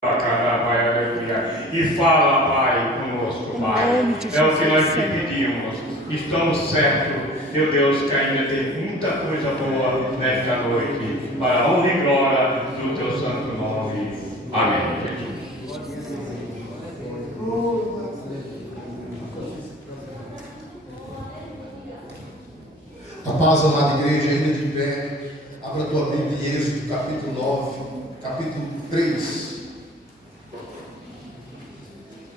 Pai, aleluia. E fala, Pai, conosco, Pai. É o que nós te pedimos. Estamos certos, meu Deus, que ainda tem muita coisa boa nesta noite, para a honra e glória do teu santo nome. Amém, Jesus. A paz, amada igreja, ainda de pé. Abra a tua Bíblia em Êxodo, capítulo 9, capítulo 3.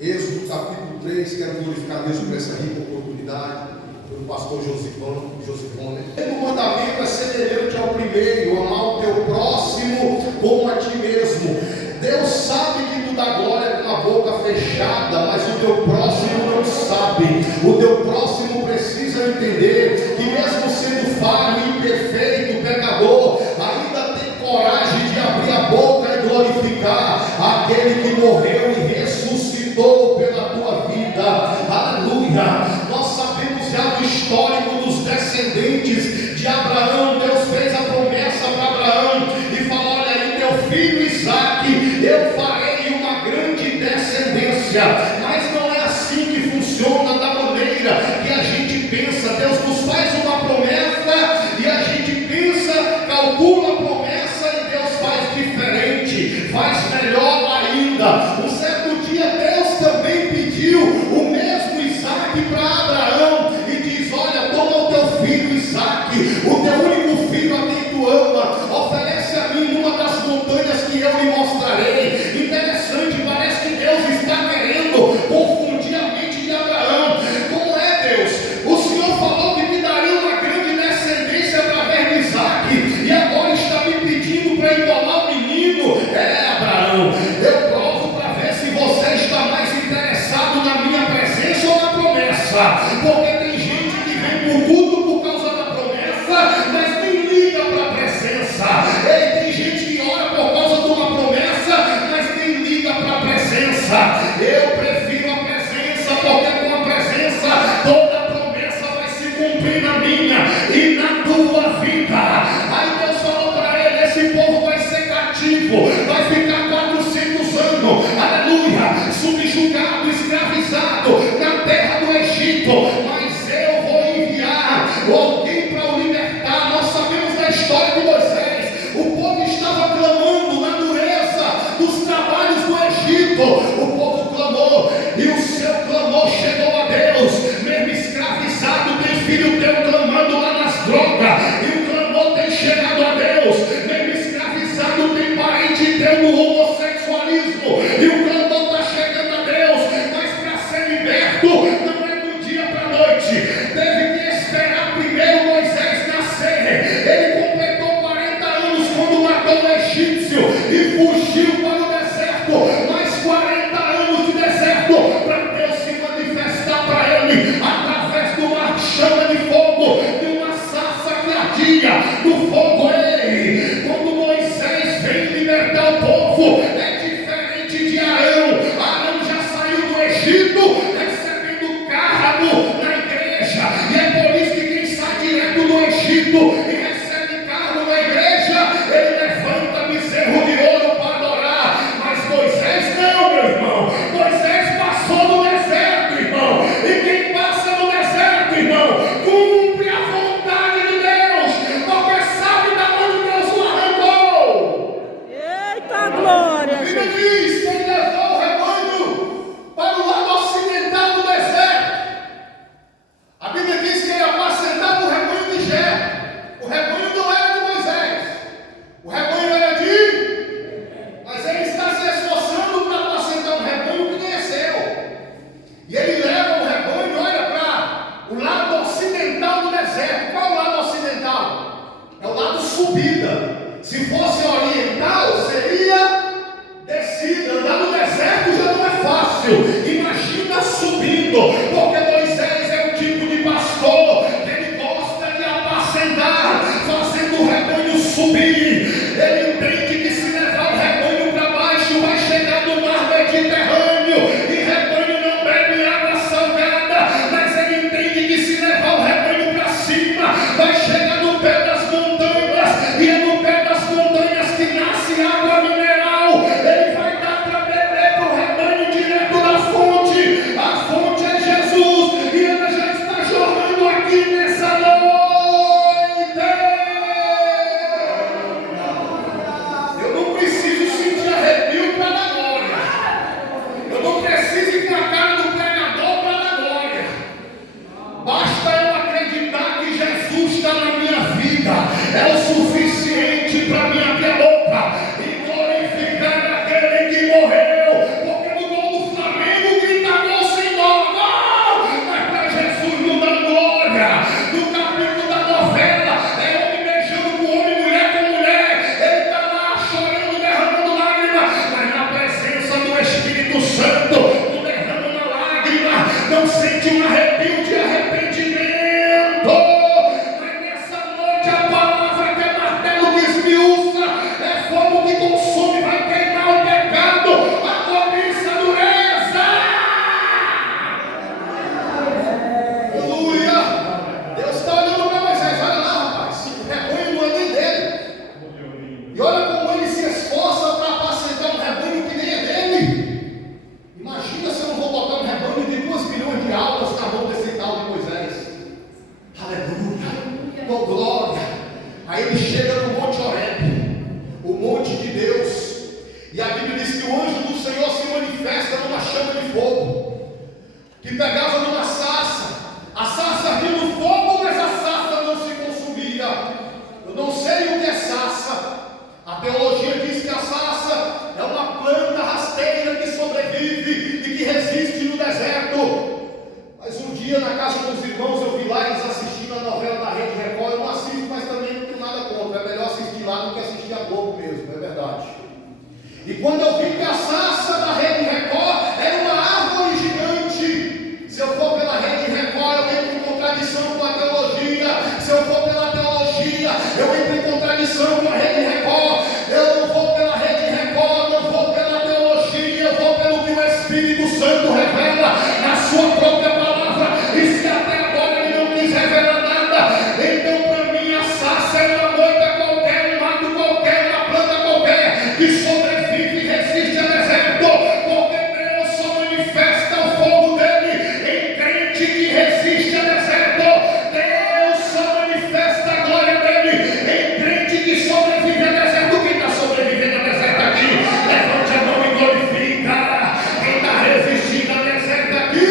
Êxodo, capítulo 3. Quero glorificar a Deus por essa rica oportunidade, pelo pastor Josifone. O mandamento é semelhante ao primeiro: amar o teu próximo como a ti mesmo. Deus sabe que tu dá glória com a boca fechada, mas o teu próximo não sabe. O teu próximo precisa entender que, mesmo sendo falho, imperfeito, pecador, ainda tem coragem de abrir a boca e glorificar aquele que morreu e ressuscitou pela tua vida. Aleluia! Nós sabemos já do histórico dos descendentes de Abraão. Deus fez a promessa para Abraão e falou: olha aí, teu filho Isaque, eu farei uma grande descendência. Mas não é assim que funciona, da maneira que a gente pensa. Deus nos faz uma promessa e a gente pensa, calcula a promessa, e Deus faz diferente, faz melhor ainda. Um certo dia Deus também pediu o mesmo Isaque para Abraão e diz: olha, toma o teu filho Isaque, o teu único filho a quem tu ama, oferece a mim numa das montanhas que eu lhe mostrarei. Interessante, parece que Deus está querendo confundir a mente de Abraão. Como é, Deus? O Senhor falou que me daria uma grande descendência através de Isaque, e agora está me pedindo para imolar o menino. Abraão, eu provo para ver se você está mais interessado na minha presença ou na promessa, porque tem gente que vem por culto por causa da promessa, mas nem liga para a presença. Tem gente que ora por causa de uma promessa, mas nem liga para a presença. Eu prefiro a presença, porque com a presença toda a promessa vai se cumprir na minha e na tua vida. Aí Deus falou para ele: esse povo vai ser cativo, vai ficar 400 anos, aleluia, subjugado, escravizado na terra do Egito, mas eu vou enviar alguém para o libertar. Nós sabemos da história de Moisés. O povo estava clamando na dureza dos trabalhos do Egito. O povo clamou e o seu clamor chegou a Deus. Mesmo escravizado, tem filho teu clamando lá nas drogas, e o clamor tem chegado a Deus. Mesmo escravizado, tem parente teu no homossexualismo, e o clamor está chegando a Deus. Mas para ser liberto não é do dia para a noite. Teve que esperar primeiro Moisés nascer. Ele completou 40 anos quando matou o egípcio e fugiu para o deserto. Mais 40 não sente um arrepio de arrependimento. Mas nessa noite a palavra que é martelo que esmiuça, é fogo que consome, vai queimar o pecado, a cobiça, a dureza. Aleluia! Deus está olhando para Moisés, olha lá, rapaz, o rebanho não é nem dele. E olha como ele se esforça para apacentar um rebanho que nem é dele. Imagina se eu não vou botar um rebanho de 2 milhões de almas na mão desse tal de Moisés. Aleluia! Oh glória! Aí ele chega no Monte Horebe, o monte de Deus, e a Bíblia diz que o anjo do Senhor se manifesta numa chama de fogo, que pegava numa sarça. A sarça ardia no fogo, mas a sarça não se consumia. Eu não sei o que é sarça. A teologia diz que a sarça é uma planta rasteira que sobrevive e que resiste no deserto. Mas um dia na casa dos irmãos eu vi lá eles assistindo a novela da Rede Record. Eu não assisto, mas também não tenho nada contra. É melhor assistir lá do que assistir a Globo mesmo, é verdade. E quando eu vi que a sarça da Rede Record era uma árvore gigante, se eu for pela Rede Record eu entro em contradição com a teologia. Se eu for pela teologia eu entro em contradição com a Rede Record. Eu não vou pela Rede Record, não vou pela teologia, eu vou pelo que o Espírito Santo revela na sua própria palavra. E se até agora ele não quis revelar nada, então para mim a sarça é uma moita qualquer, um mato qualquer, uma planta qualquer que sobrevive e resiste ao deserto, porque Deus só manifesta o fogo dele em crente que resiste ao deserto. Deus só manifesta a glória dele em crente que sobrevive ao deserto. Quem está sobrevivendo ao deserto aqui, levante a mão e glorifica. Quem está resistindo ao deserto aqui,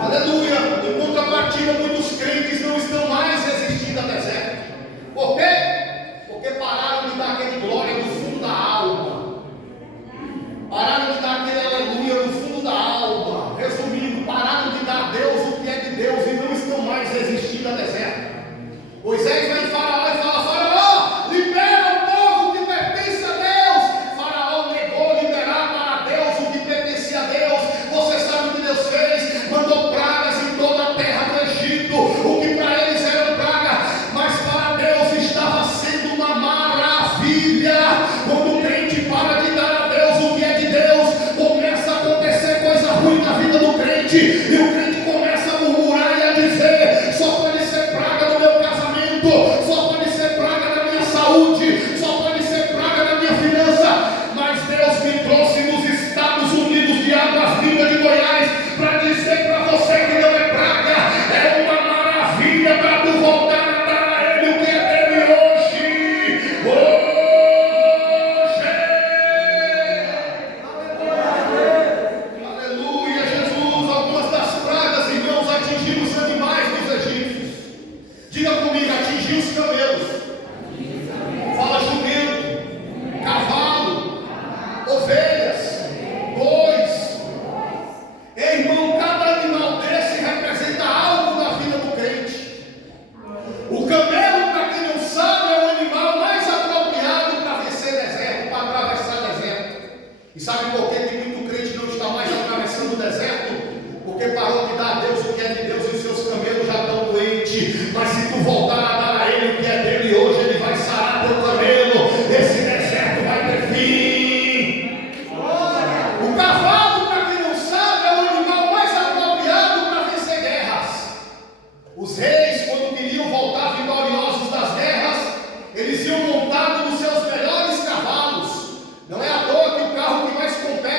aleluia. Em contrapartida, muitos crentes não estão mais resistindo ao deserto. Por quê? Porque pararam de dar aquele glória do fundo da alma. Pararam de dar aquele aleluia no fundo da alma. Resumindo, pararam de dar a Deus o que é de Deus e não estão mais resistindo ao deserto. Moisés vai em Faraó e fala: Faraó, libera o povo que pertence a Deus. Faraó negou liberar para Deus o que pertencia a Deus. Você sabe o que Deus fez? Mandou pragas em toda a terra do Egito, o que para eles eram pragas, mas para Deus estava sendo uma maravilha. Quando o crente para de dar a Deus o que é de Deus, começa a acontecer coisa ruim na vida do crente, e o crente começa a murmurar e a dizer: só pode ser praga no meu casamento, só pode ser praga na minha saúde, só pode ser praga na minha finança. Mas Deus me trouxe nos Estados Unidos de Águas Vivas de Goiás para dizer para você que não é praga, é uma maravilha para tu voltar a dar a Ele o que é dele hoje. Aleluia, Jesus. Algumas das pragas, irmãos, atingiram os animais dos egípcios. Diga comigo: atingiu os camelos. Fala jumento, cavalo, ovelhas, bois. Ei, irmão, cada animal desse representa algo na vida do crente. O camelo, para quem não sabe, é o animal mais apropriado para vencer deserto, para atravessar deserto. E sabe por que muito crente não está mais atravessando o deserto? Porque parou de dar a Deus o que é de Deus e os seus camelos já estão doentes. Mas se tu voltar a dar a Ele o que é dele hoje, Ele vai sarar teu camelo. Esse deserto vai ter fim. O cavalo, para quem não sabe, é o animal mais apropriado para vencer guerras. Os reis, quando queriam voltar vitoriosos das guerras, eles iam montados nos seus melhores cavalos. Não é à toa que o carro que mais compete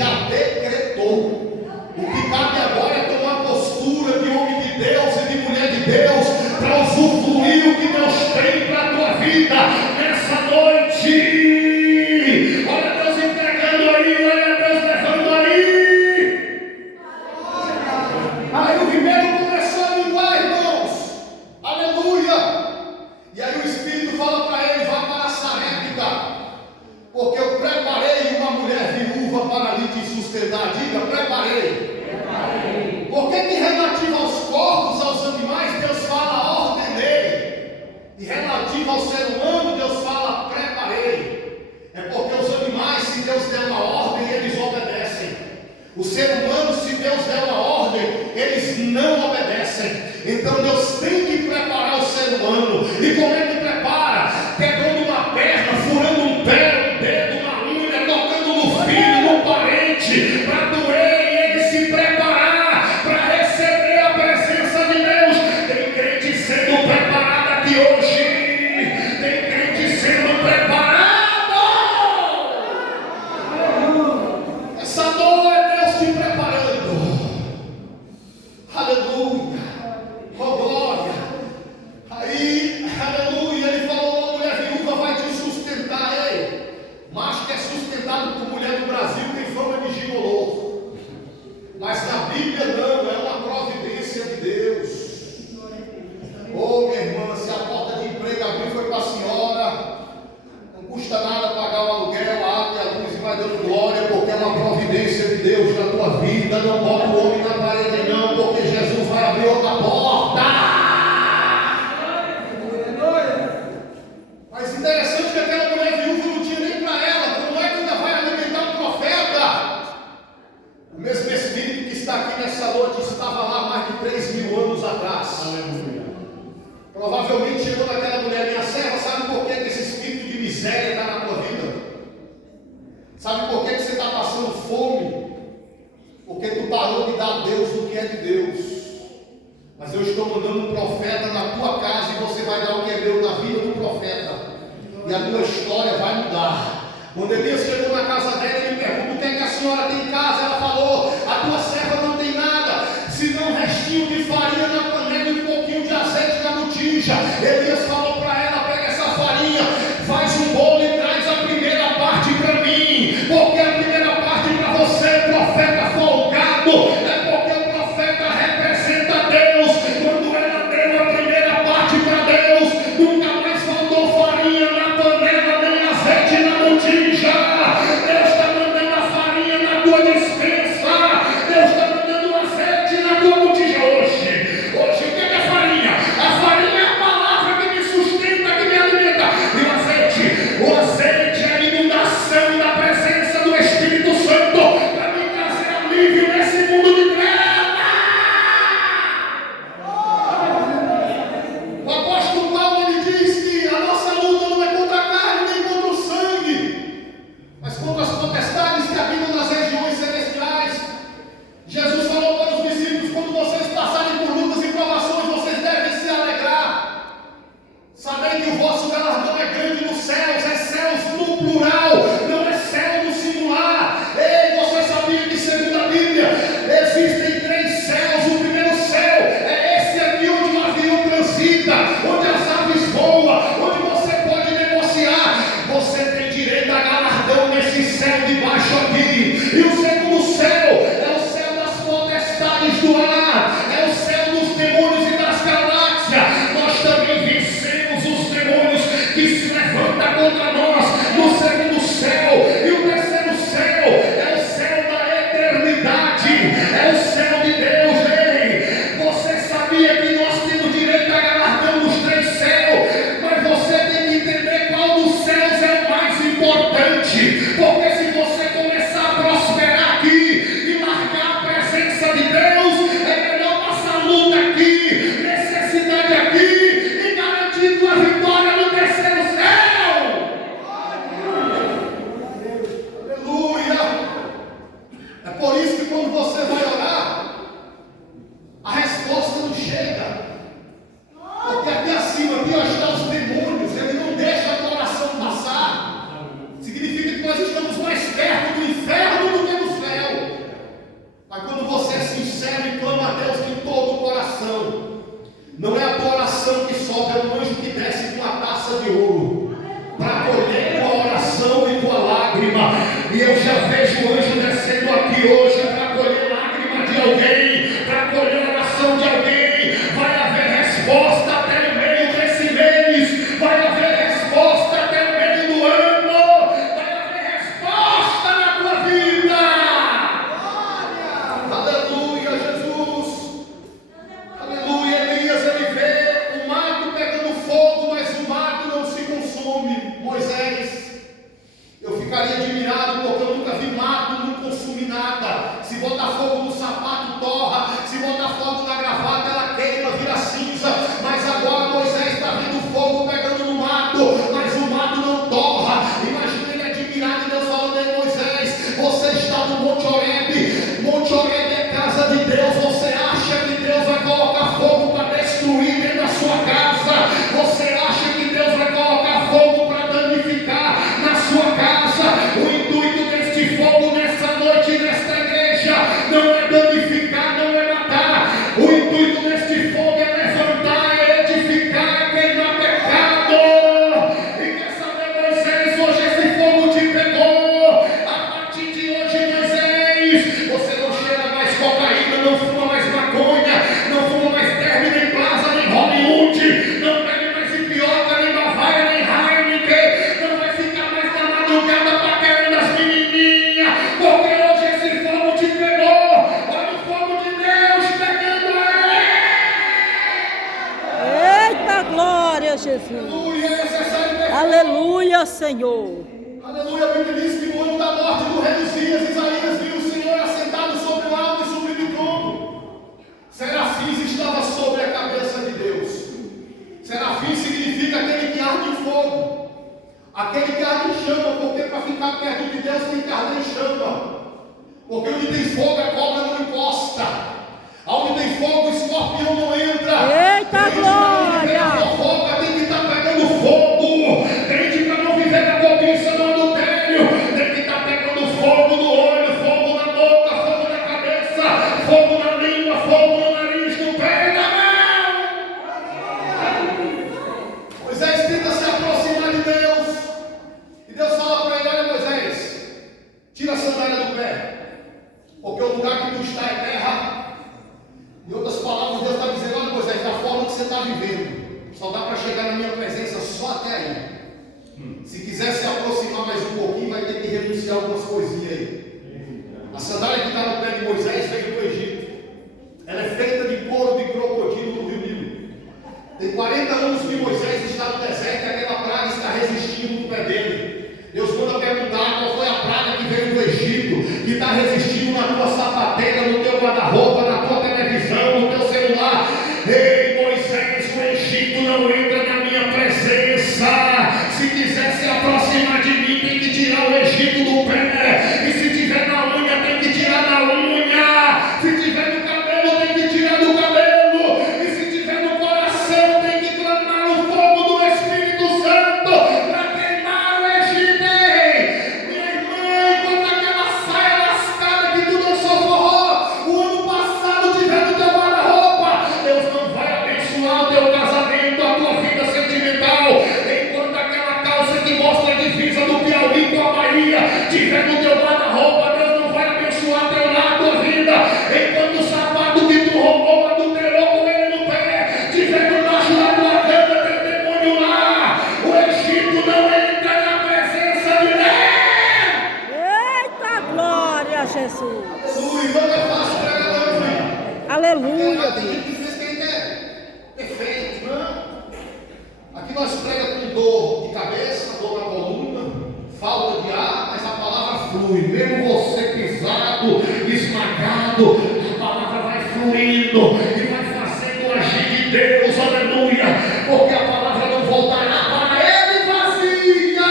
já decretou. O que cabe agora é tomar postura de homem de Deus e de mulher de Deus para usufruir o que Deus tem para a tua vida nessa noite. Olha Deus entregando aí, olha Deus levando aí. Aí o primeiro começou a linguar, irmãos. Aleluia. E aí o Espírito fala para ele: vá para Sarepta, porque eu preparei uma mulher viúva para lhe te sustentar. Diga, preparei. Por que relativo aos corpos, aos animais, Deus fala a ordem dele, e relativo ao ser humano, Deus fala preparei? É porque os animais, se Deus der uma ordem, eles obedecem. O ser humano, se Deus der uma ordem, eles não obedecem. Então Deus tem que preparar o ser humano. E como é que prepara? Quebrando uma perna, furando um pé, um dedo, uma unha, tocando no filho, no parente, para doer e ele se preparar para receber a presença de Deus. Tem crente sendo preparado aqui hoje. Tem crente sendo preparado. Essa dor é Deus te preparando. Aleluia. Oh glória. Aí, aleluia, ele falou: uma mulher viúva vai te sustentar. Ei, macho que é sustentado por mulher do Brasil tem fama de gigolô. Mas na Bíblia não, é uma providência de Deus. Oh minha irmã, se a porta de emprego abrir foi para a senhora, não custa nada pagar o aluguel, a água e a luz, e vai dando glória, porque é uma providência de Deus na tua vida. Não bota o homem na parede não, porque Jesus vai abrir outra porta. Mas interessante que aquela mulher viúva não tinha nem para ela. Como é que ainda vai alimentar um profeta? O mesmo Espírito que está aqui nessa noite estava lá mais de 3.000 anos atrás. Aleluia. Provavelmente chegou naquela mulher: minha serva, sabe por que esse espírito de miséria está na tua vida? Sabe por que você está passando fome? Porque tu parou de dar a Deus o que é de Deus. Mas eu estou mandando um profeta na tua casa e você vai dar o que é meu na vida do profeta. E a tua história vai mudar. Quando Elias chegou na casa dela, ele perguntou: o que é que a senhora tem em casa? Ela falou: a tua serva não tem nada, senão um restinho de farinha na panela e um pouquinho de azeite na botija. Elias falou para ela: pega essa farinha, faz um bolo e traz a primeira parte para mim, porque a primeira parte para você, profeta folgado, é porque o profeta representa Deus. Quando ela deu a primeira parte para Deus, nunca mais faltou farinha na panela, nem azeite na botija. Deus está mandando a farinha na tua despensa. Deus está mandando o azeite na tua botija hoje. Hoje o que é farinha? A farinha é a palavra que me sustenta. lágrima. E eu já vejo o anjo descendo aqui hoje para colher lágrima de alguém, para colher oração de alguém. Vai haver resposta até o meio desse mês. Vai haver resposta até o meio do ano. Vai haver resposta na tua vida. Aleluia, Jesus. Aleluia. Elias, ele vê o mato pegando fogo, mas o mato não se consome. Moisés, eu ficaria admirado porque eu nunca vi mato não consumir nada. Se botar fogo no sapato, torra. Se botar fogo na gravata, ela queima, vira cinza. Mas agora Moisés está vendo fogo pegando no mato, mas o mato não torra. Imagina ele admirado e Deus falando: ei, Moisés, você está no Monte Horebe. Monte Horebe é casa de Deus. Você acha que Deus vai colocar fogo para destruir dentro da sua casa? Você acha que Deus vai colocar fogo para danificar na sua casa? O intuito deste fogo nessa noite, nesta igreja, não é danificar, não é matar. O intuito deste fogo é levantar, é edificar, é queimar pecado. E quer saber, Moisés, hoje esse fogo te pegou. A partir de hoje, Moisés, você não cheira mais cocaína, não fuma mais maconha, não fuma mais derby, nem plaza, nem Hollywood, não bebe mais ipioca, nem Bavaria, nem Heineken, não vai ficar mais na madrugada paquerando as menininhas, porque hoje esse fogo te pegou. Olha o fogo de Deus pegando ele. Eita glória, Jesus. Aleluia, é necessário ter fé. Aleluia, Senhor. Aleluia, a Bíblia diz que no ano da morte do rei Uzias, Isaías viu o Senhor assentado sobre o alto e sublime trono. Serafins estava sobre a cabeça de Deus. Serafim significa aquele que arde em fogo, aquele que arde em chama, porque para ficar perto de Deus tem que arder em chama. Porque onde tem fogo a cobra não encosta, onde tem fogo o escorpião não entra. Eita Crente para não viver glória. a fofoca tem que estar pegando fogo. Crente para não viver da cobiça do adultério tem que estar pegando fogo no olho, fogo na boca, fogo na cabeça, fogo na língua, fogo no nariz, no pé e na mão. Moisés tenta se aproximar de Deus e Deus fala para ele: olha, Moisés, tira a sandália do pé, porque o lugar que tu está é terra. Em outras palavras, Deus está dizendo: olha, Moisés, da forma que você está vivendo, só dá para chegar na minha presença só até aí. Se quiser se aproximar mais um pouquinho, vai ter que renunciar algumas coisinhas aí. A sandália que está no pé de Moisés veio do Egito. Ela é feita de couro de crocodilo do rio Nilo. Tem 40 anos que Moisés está no deserto e aquela praga está resistindo no pé dele. Deus manda perguntar qual foi a praga que veio do Egito, que está resistindo na tua sapateira, no teu guarda-roupa, na tua televisão, no teu celular. Ei, Moisés, o Egito não entra na minha presença. Se quiser se aproximar de mim, tem que tirar o Egito do pé. E se tiver na unha, tem que tirar na unha. Se tiver no cabelo, tem que tirar do cabelo. E se tiver no coração, tem que clamar o fogo do Espírito Santo para queimar o Egito. Minha irmã, enquanto aquela saia lascada que tu dançou forró o ano passado tiver no teu guarda-roupa, Deus não vai abençoar o teu casamento, a tua vida sentimental. Enquanto aquela calça que mostra a divisa do Piauí com a Bahia tiver no teu guarda-roupa, Deus não vai abençoar teu lar, tua vida. Enquanto o sapato que tu roubou, adulterou com ele no pé, tiver debaixo da tua cama, tem demônio lá. O Egito não entra na presença de Deus. Eita glória, Jesus. Aleluia, não é fácil pregar não, filho. Aleluia, Tem Deus. gente que diz que ainda é perfeito, não? Aqui nós pregamos com dor de cabeça, dor na coluna, falta de ar, mas a palavra flui. Mesmo você pisado, esmagado, a palavra vai fluindo e vai fazendo o agir de Deus, aleluia, porque a palavra não voltará para ele vazia.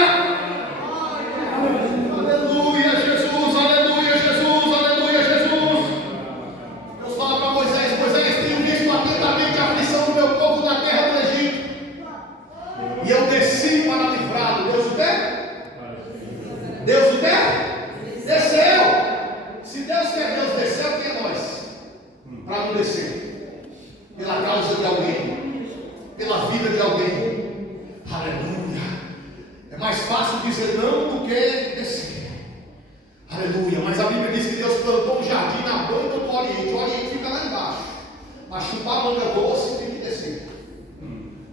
Aleluia, Jesus, aleluia, Jesus, aleluia, Jesus. Deus fala para Moisés: Moisés, tenho visto atentamente a aflição do meu povo da terra do Egito, e eu desci para livrá-lo. Deus o quer? Deus o quer? Desceu. Se Deus quer, Deus desceu, quem é nós? Para não descer. Pela causa de alguém, pela vida de alguém. Aleluia. É mais fácil dizer não do que descer. Aleluia. Mas a Bíblia diz que Deus plantou um jardim na banda do Oriente. O Oriente fica lá embaixo. Para chupar a manga doce tem que descer.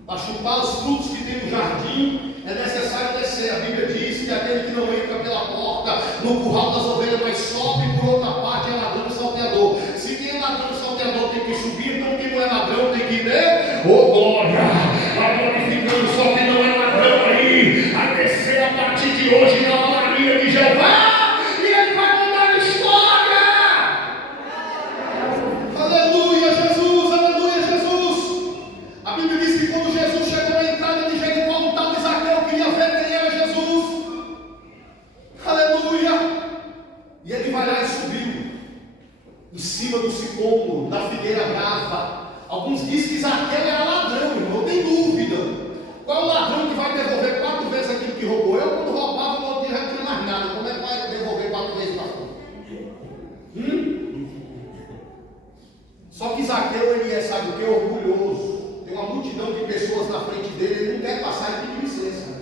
Para chupar os frutos que tem no jardim é necessário descer. A Bíblia diz que aquele que não entra pela porta no curral das ovelhas, mas sobe por outra parte, é ladrão e salteador. Se quem é ladrão e salteador tem que subir, então quem não é ladrão tem que, né? Ô glória! Vai glorificando só que não é ladrão aí. Vai descer a partir de hoje na oraria de Jeová e ele vai mudar a história. Aleluia, Jesus! Aleluia, Jesus! A Bíblia diz que quando Jesus chegou na entrada de Jericó, um tal de Zaqueu queria ver quem era Jesus. Aleluia! E ele vai lá e subiu em cima do sicômoro, da figueira brava. Alguns dizem que Zaqueu era ladrão, irmão, não tem dúvida. Qual é o ladrão que vai devolver 4 vezes aquilo que roubou? Eu, quando roubava, no outro dia já não tinha mais nada. Como é que vai devolver 4 vezes, pastor? Só que Zaqueu, ele é, sabe o que? Orgulhoso. Tem uma multidão de pessoas na frente dele, ele não quer passar e pedir licença.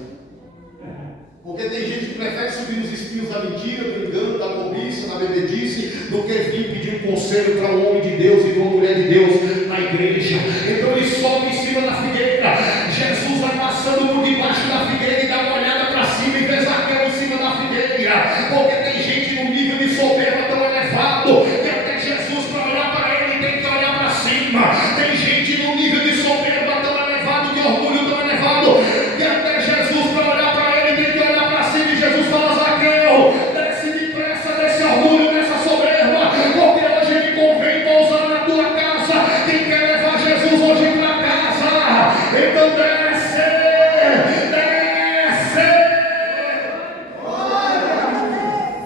Porque tem gente que prefere subir nos espinhos da mentira, do engano, da cobiça, da bebedice, do que vir pedir um conselho para um homem de Deus e uma mulher de Deus na igreja. Então ele sobe em cima da figueira. Jesus vai passando por debaixo da figueira e dá uma olhada para cima e vê Zaqueu em cima da figueira. Porque tem gente no nível de soberba tão elevado que até Jesus, para olhar para ele, tem que olhar para cima. Tem gente no nível de soberba tão elevado, de orgulho tão elevado, que até Jesus, para olhar para ele, tem que olhar para cima. E Jesus fala: Zaqueu, desce depressa desse orgulho, dessa soberba, porque hoje me convém pousar na tua casa. Quem quer levar Jesus hoje para casa? Então desce, desce.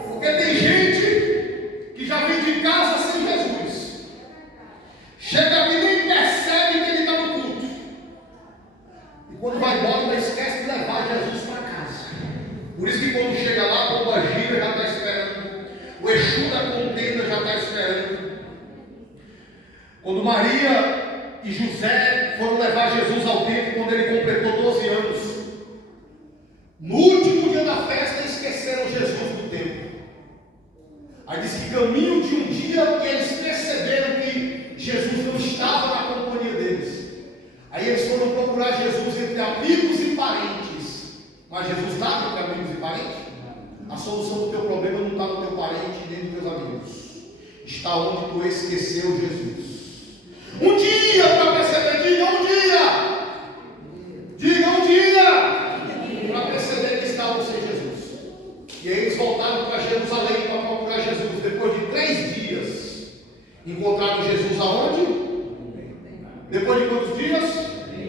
Porque tem gente que já vem de casa sem Jesus. Chega aqui e nem percebe que ele está no culto. E quando vai embora, não esquece de levar Jesus para casa. Por isso que quando chega lá, a bomba gira já está esperando. O Exu da contenda já está esperando. Quando Maria e José foram levar Jesus ao templo, quando ele completou 12 anos, no último dia da festa, esqueceram Jesus do templo. Aí diz que caminho de um dia, e eles perceberam que Jesus não estava na companhia deles. Aí eles foram procurar Jesus entre amigos e parentes. Mas Jesus estava entre amigos e parentes? A solução do teu problema não está no teu parente nem nos teus amigos. Está onde tu esqueceu Jesus. Um dia para perceber, diga um dia. Diga um dia. Para perceber que estavam sem Jesus. E aí eles voltaram para Jerusalém para procurar Jesus. Depois de 3 dias, encontraram Jesus aonde? Depois de quantos dias?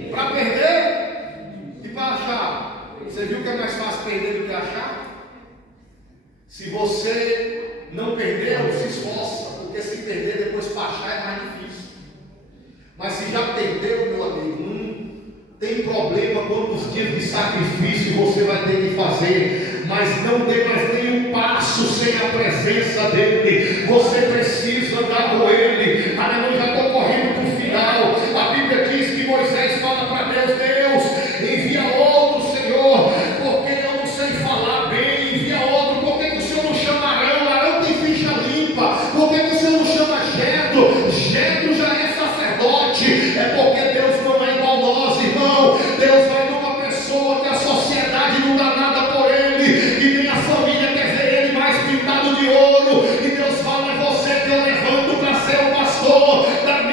Para perder e para achar. Você viu que é mais fácil perder do que achar? Se você não perdeu, se esforça, porque se perder depois para achar é mais difícil. Mas se já perdeu, meu amigo, não tem problema quantos dias de sacrifício você vai ter que fazer, mas não dê mais nenhum passo sem a presença dele. Você precisa andar com ele. Aleluia, já estou correndo para o final. A Bíblia diz que Moisés fala para Deus: Deus, envia outro, Senhor, porque eu não sei falar bem. Envia outro, por que o Senhor não chama Arão? Arão tem ficha limpa. Por que o Senhor não chama Jetro? Jetro já é sacerdote. É porque Deus não é igual nós, irmão. Deus vai numa pessoa que a sociedade não dá nada por ele, que nem a família quer ver ele mais pintado de ouro. E Deus fala: é você que eu levanto para ser o pastor da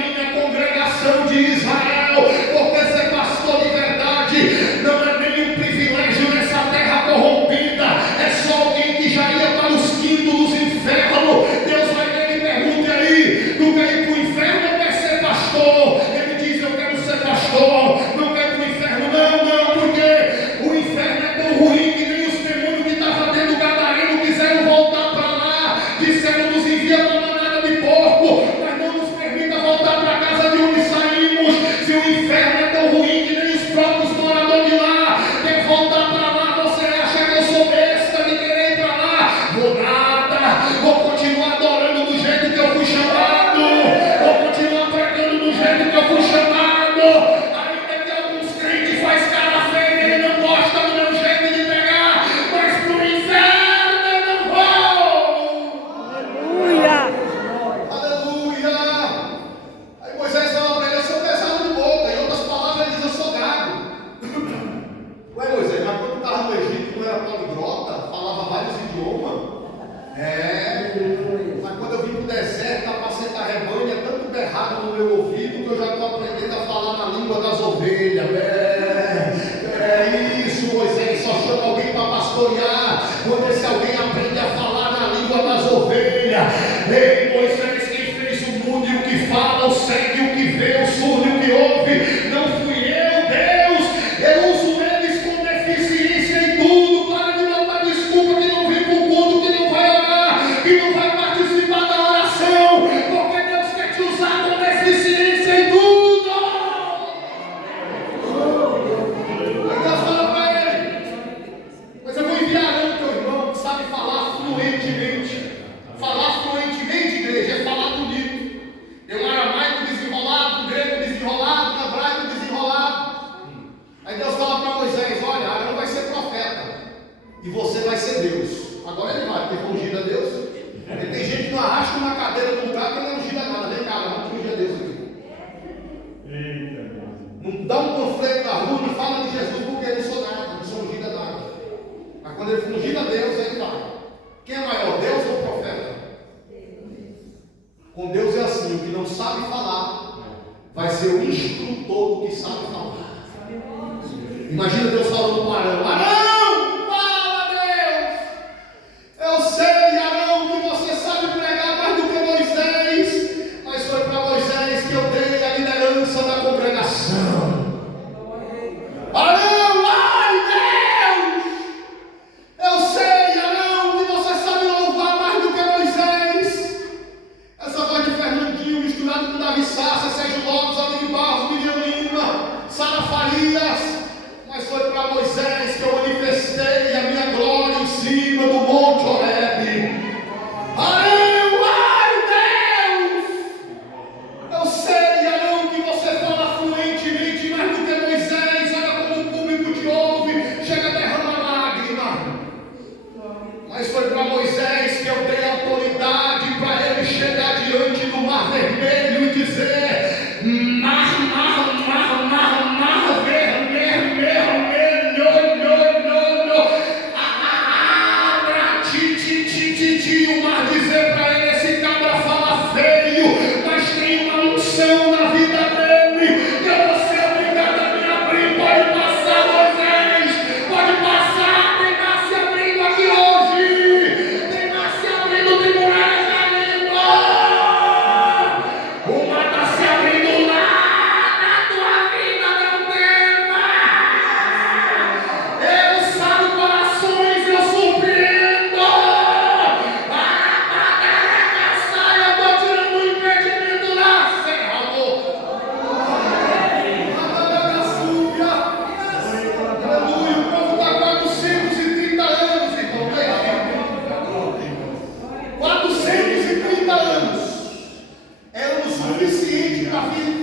Ué, Moisés, mas quando estava no Egito não era poliglota? Falava vários idiomas? Mas quando eu vim para o deserto, apacentar rebanho, é tanto berrado no meu ouvido que eu já estou aprendendo a falar na língua das ovelhas. É isso, Moisés, só chama alguém para pastorear quando esse alguém aprende a falar na língua das ovelhas. Ei, Moisés, quem fez o mundo e o que fala, o cego e o que vê, o surdo e o que ouve, não fui eu, Deus. Eu uso eles com deficiência em tudo. Para de botar desculpa que não vem para o culto, que não vai orar, que não vai participar da oração, porque Deus quer te usar com deficiência em tudo. Então fala para ele: mas eu vou enviar Arão, teu irmão, que sabe falar fluentemente. Falar fluentemente, igreja, é falar bonito. Tem um aramaico desenrolado, um grego desenrolado, um hebraico desenrolado. Aí Deus fala para Moisés: olha, Arão vai ser profeta e você vai ser Deus. Agora ele vai, porque foi ungido a Deus. Porque tem gente que não arrasta uma cadeira no lugar que não é ungido a nada. Vem cá, vamos ungir a Deus aqui. Não dá um panfleto na rua, não fala de Jesus porque eu não sou nada, não sou ungido a nada. Mas quando ele for ungido a Deus, aí vai. Quem é maior, Deus ou o profeta? Com Deus é assim: o que não sabe falar vai ser o instrutor do que sabe falar. Imagina Deus falando com Arão: Arão, fala, Deus. Eu sei, Arão, que você sabe pregar mais do que Moisés, mas foi para Moisés que eu dei a liderança da congregação. Arão, ai Deus, eu sei, Arão, que você sabe louvar mais do que Moisés. Essa voz de Fernandinho misturada com Davi Sassa, Sérgio Lopes, Aline Barros, Miriam Lima, Sara Farias. Mas foi para Moisés que eu manifestei a minha glória em cima do Monte Horebe. Arão, ai Deus, eu sei, Arão, que você fala fluentemente mais do que Moisés. Olha como o público te ouve, chega a derramar lágrima. Mas foi para Moisés que eu dei autoridade para ele chegar diante do Mar Vermelho e dizer: mar vermelho, o mar dizer para ele: esse cabra fala feio, mas tem uma unção na vida dele, que eu vou ser obrigado a me abrir. Pode passar, Moisés, pode passar. Tem mar se abrindo aqui hoje, tem mar se abrindo, tem muralha caindo. O mar está se abrindo lá na tua vida, meu tema. Eu salvo corações, eu surpreendo.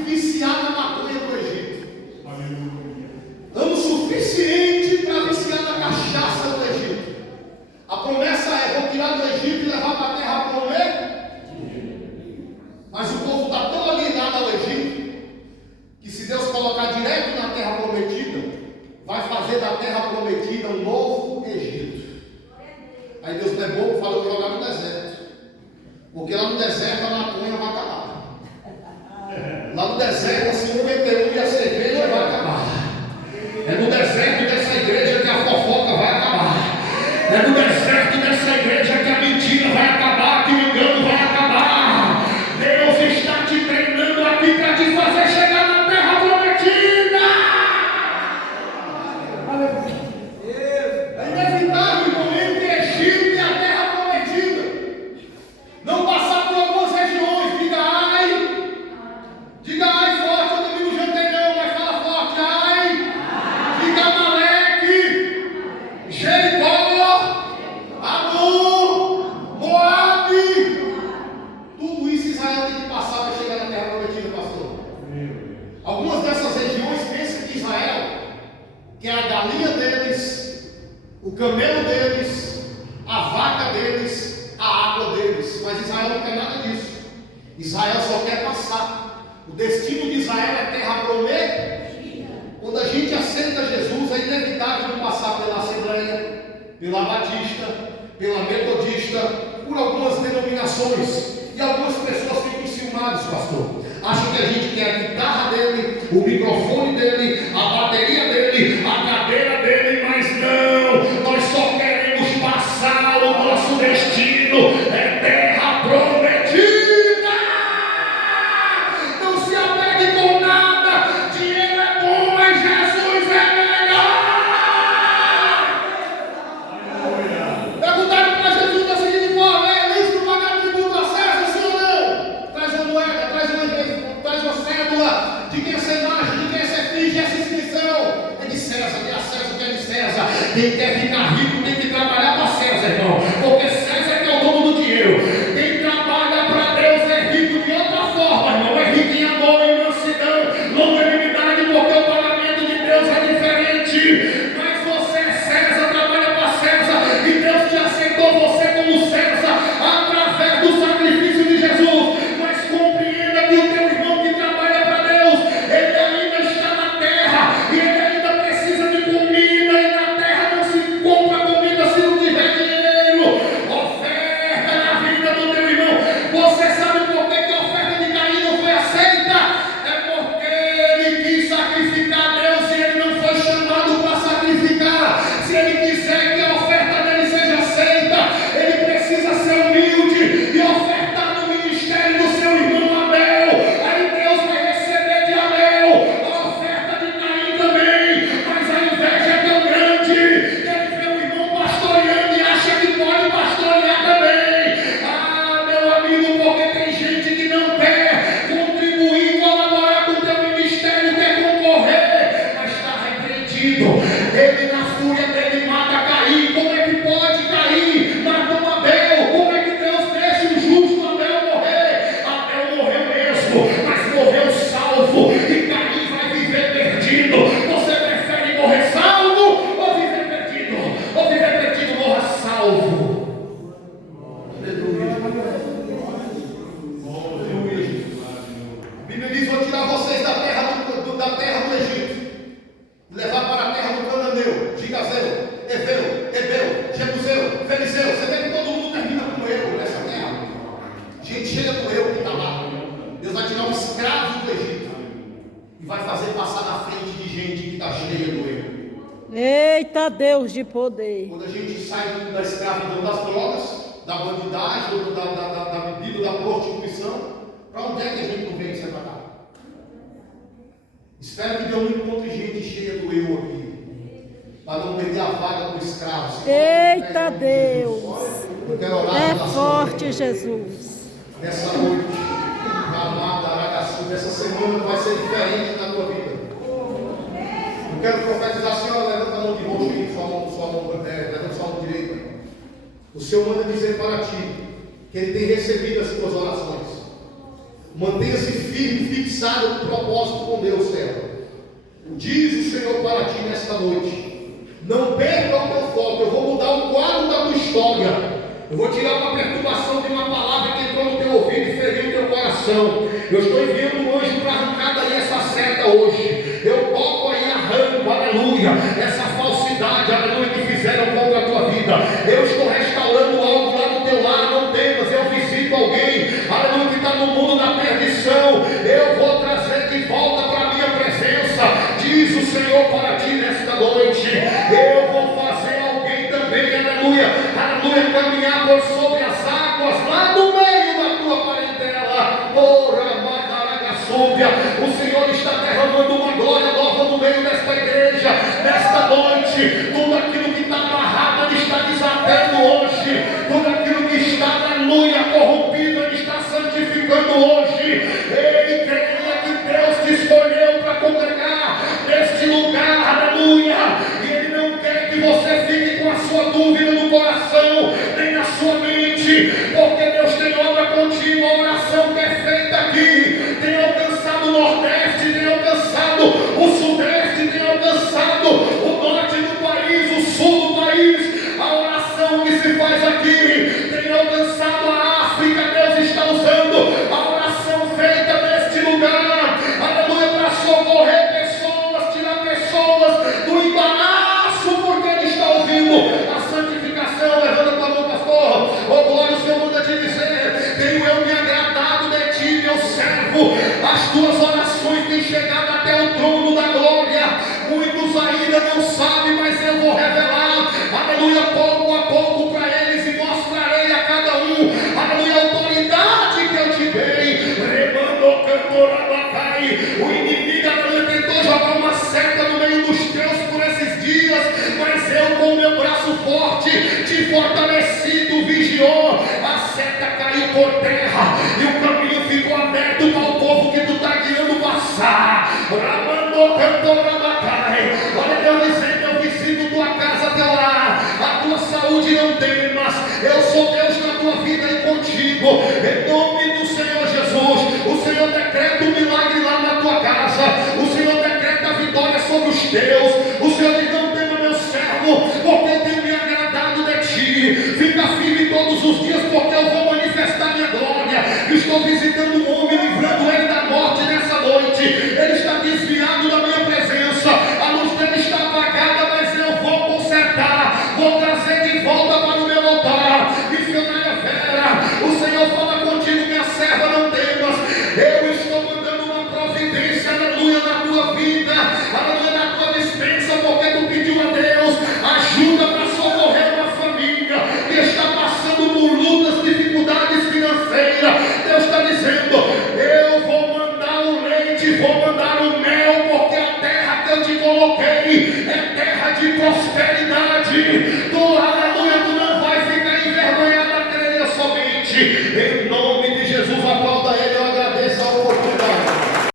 Viciar na maconha do Egito. Ano suficiente para viciar na cachaça do Egito. A promessa é: vou tirar do Egito e levar para a terra prometida. Mas o povo está tão alienado ao Egito que, se Deus colocar direto na terra prometida, vai fazer da terra prometida um novo Egito. Aí Deus não é bom, falou jogar no deserto, porque lá no deserto a maconha vai acabar. Lá no deserto a 51 e a cerveja vai acabar. É no deserto dessa igreja que a fofoca vai acabar. É no deserto dessa igreja que a mentira vai acabar, que o engano vai acabar. Deus está te treinando aqui para te fazer chegar na terra prometida. É inevitável, irmão, entre Egito e a terra prometida não passar por algumas regiões. Diga ai forte, eu também não jantei não, mas fala forte, ai. Diga Amaleque, Jericó, Amon, Moabe. Tudo isso Israel tem que passar para chegar na terra prometida, pastor. Algumas dessas regiões pensam que Israel, que é a galinha deles, o camelo deles, a vaca deles, a água deles. Mas Israel não quer nada disso. Israel só quer passar. O destino de Israel é terra prometida. Quando a gente aceita Jesus, é inevitável pela batista, pela metodista, por algumas denominações. E algumas pessoas ficam enciumadas, pastor. Acham que a gente quer a guitarra dele, o microfone dele, a bateria dele, a cadeira dele, mas não, nós só queremos passar o nosso destino, é terra prometida. Não se apegue com nada, dinheiro é bom, mas Jesus é melhor. Perguntaram para Jesus da seguinte forma: é lícito pagar tributo a César, sim ou não? Traz uma moeda, traz uma cédula, de quem é essa imagem, de quem é essa efígie, essa inscrição? É de César, dê a César o que é de César. Quem quer ficar rico tem que trabalhar para César, irmão, porque César que é o dono do dinheiro. Quem trabalha para Deus é rico de outra forma, irmão, é rico em amor, em mansidão, longanimidade, porque o pagamento de Deus é diferente. Mas você é César, trabalha para César, e Deus te aceitou você como César através do sacrifício de Jesus. Mas compreenda que o teu irmão que trabalha para Deus, ele ainda está na terra, e ele ainda precisa de comida, e na terra não se compra comida se não tiver dinheiro. Oferta na vida do teu irmão. Você sabe por que a oferta de Caim não foi aceita? É porque ele quis sacrificar a Deus e ele não foi chamado para sacrificar. Se ele quiser que a oferta dele seja aceita, ele precisa ser humilde e ofertar no ministério do seu irmão Abel. Aí Deus vai receber de Abel a oferta de Caim também. Mas a inveja é tão grande, ele vê o irmão pastoreando e acha que pode pastorear também. Ah, meu amigo, porque tem gente que não quer contribuir, colaborar com o teu ministério, quer concorrer, mas está repreendido. Ele, na fúria dele, mata Caim. Como é que pode Caim matar Abel? Como é que Deus deixa o justo Abel morrer? Abel morreu mesmo, mas morreu salvo, e Caim vai viver perdido. Você prefere morrer salvo ou viver perdido? Ou viver perdido, morra salvo. Aleluia. Aleluia, Jesus. A Bíblia diz: vou tirar vocês da terra do Egito, levar para a terra do Cananeu, Gigazeu, Ebeu, Jebuseu, Ferizeu. Você vê que todo mundo termina com eu nessa terra. Gente cheia do eu que está lá. Deus vai tirar um escravo do Egito e vai fazer passar na frente de gente que está cheia do eu. Eita Deus de poder. Quando a gente sai da escravidão das drogas, da bandidagem, da bebida, da prostituição, para onde é que a gente não vem se pagar? Espero que Deus não encontre gente cheia do eu aqui, para não perder a vaga do escravo. Eita Deus. Eu quero orar É pela sua forte, vida. Jesus. Nessa noite, amada Aragaçu, essa semana vai ser diferente na tua vida. Eu quero profetizar. A senhora levanta a mão de roxo aí, levanta sua mão direita. O Senhor manda dizer para ti que Ele tem recebido as tuas orações. Mantenha-se firme, fixado no propósito com Deus, Senhor. Diz o Senhor para ti nesta noite: não perca o teu foco. Eu vou mudar o quadro da tua história. Eu vou tirar uma perturbação de uma palavra que entrou no teu ouvido e feriu o teu coração. Eu estou enviando um anjo para arrancar daí essa seta hoje. Eu toco aí, arranco, aleluia, essa falsidade, aleluia, que fizeram contra a tua vida. Eu estou restaurando algo lá no teu lar, não temas. Eu visito alguém, aleluia, que está no mundo da perdição. Eu vou trazer de volta para a minha presença, diz o Senhor para ti nesta noite. Eu vou fazer alguém também, aleluia, aleluia, caminhar por sobre as águas lá no meio da tua parentela. Ora, Madaragaçúbia, o Senhor está derramando uma glória nova no meio desta igreja, nesta noite. Tudo aquilo que está amarrado, Ele está desatando hoje. Tudo aquilo que está, aleluia, corrompido, Ele está santificando hoje. Ele creia que Deus te escolheu para congregar neste lugar, aleluia. não sabe, mas eu vou revelar, aleluia, pouco a pouco para eles, e mostrarei a cada um, aleluia, a autoridade que eu te dei. Remando cantorabacai. O inimigo, aleluia, tentou jogar uma seta no meio dos teus por esses dias, mas eu com o meu braço forte te fortaleci, tu vigiou, a seta caiu por terra e o caminho ficou aberto para o povo que tu está guiando passar. Ramando cantorabacai. Olha Deus dizendo: eu visito tua casa, teu lar, a tua saúde não temas, eu sou Deus na tua vida e contigo, em nome do Senhor Jesus. O Senhor decreta um milagre lá na tua casa, o Senhor decreta a vitória sobre os teus. O Senhor diz: não tema meu servo, porque eu tenho me agradado de ti. Fica firme todos os dias, porque eu vou manifestar minha glória. Estou visitando um homem, livrando ele